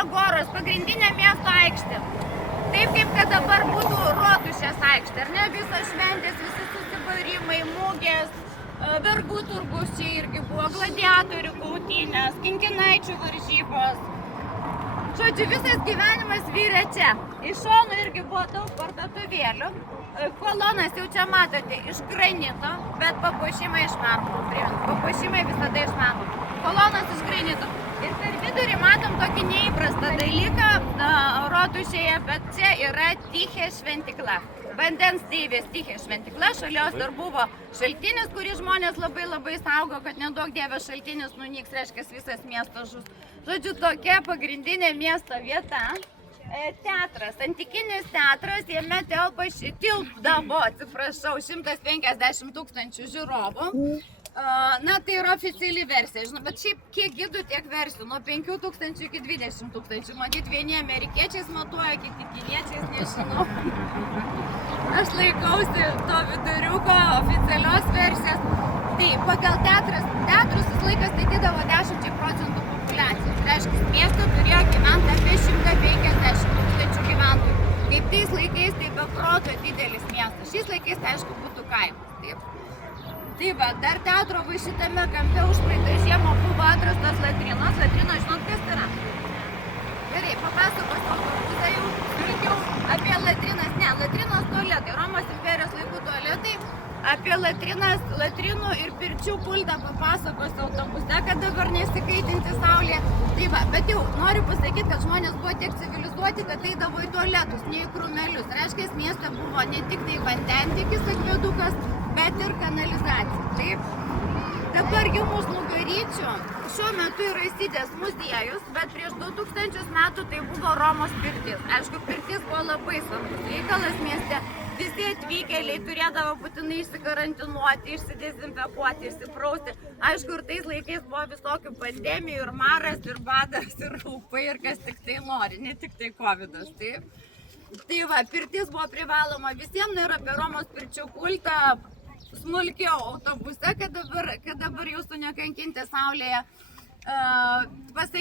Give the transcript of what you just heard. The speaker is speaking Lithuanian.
Agoros, pagrindinė miesto aikštė. Taip kaip kad dabar būtų Rotušės aikštė, ar ne? Visos šventės, visi susibūrimai, mūgės, vergų turgus čia irgi buvo, gladiatorių kautynės, kinkinaičių varžybos. Žodžiu, visas gyvenimas vyrė čia. Iš šonų irgi buvo daug parduotuvėlių. Kolonas jau čia matote iš granito, bet papuošimai iš marmuro. Papuošimai visada iš marmuro. Kolonas iš granito. Ir per vidurį matom tokį neįprastą dalyką Rotušėje, bet čia yra Tichė šventikla. Vandens deivės Tichė šventikla, šalia jos dar buvo šaltinis, kurį žmonės labai saugo, kad nedaug dievė šaltinis nunyks, reiškia visas miestas žus. Žodžiu, tokia pagrindinė miesto vieta. Teatras, antikinis teatras, jame tilpdavo 150 000 žiūrovų. Na, tai yra oficiali versija, žinau, bet šiaip kiek gidų tiek versijų, nuo 5 000 iki 20 000. Matyt, vieni amerikiečiais matuoja, kiti kiniečiais, nežinau. Aš laikausi to viduriuko oficialios versijos. Tai pagal teatrus visą laiką statydavo 10% populiacijos. Reiškia, miestą turėjo gyventi apie 150 000 gyventojų. Kaip tais laikais, tai be proto didelis miestas. Šiais laikais, tai aišku, būtų kaimas. Taip. Tai va, dar teatro va šitame kampe užpraeitą žiemą buvo atrastas latrinos. Latrinos, žinot, kas tai yra? Gerai, papasakosiu, tada jau sulgiau apie latrinas. Ne, latrinos tualetai, Romos imperijos laikų tualetai. Apie latrinų ir pirčių pultą papasakosiu autobuse, kad dabar nesikaitinti saulėje. Tai va, bet jau noriu pasakyti, kad žmonės buvo tiek civilizuoti, kad eidavo į tualetus, ne į krūmelius. Reiškia, mieste buvo ne tik tai vandentiekis, akvedukas, bet ir kanalizacija. Taip. Dabar jums už nugaryčių šiuo metu yra įsidės muziejus, bet prieš 2000 metų tai buvo Romos pirtis. Aišku, pirtis buvo labai svarbus reikalas mieste. Visi atvykėliai turėdavo būtinai išsikarantinuoti, išsidezinfekuoti, išsiprausti. Aišku, ir tais laikais buvo visokių pandemijų, ir maras, ir badas, ir rūpai, ir kas tik tai nori, ne tik tai covidas. Taip. Tai va, pirtis buvo privaloma visiems, ir apie Romos pirčių kultą smulkiau autobuse, kad dabar jūsų nekankinti saulėje.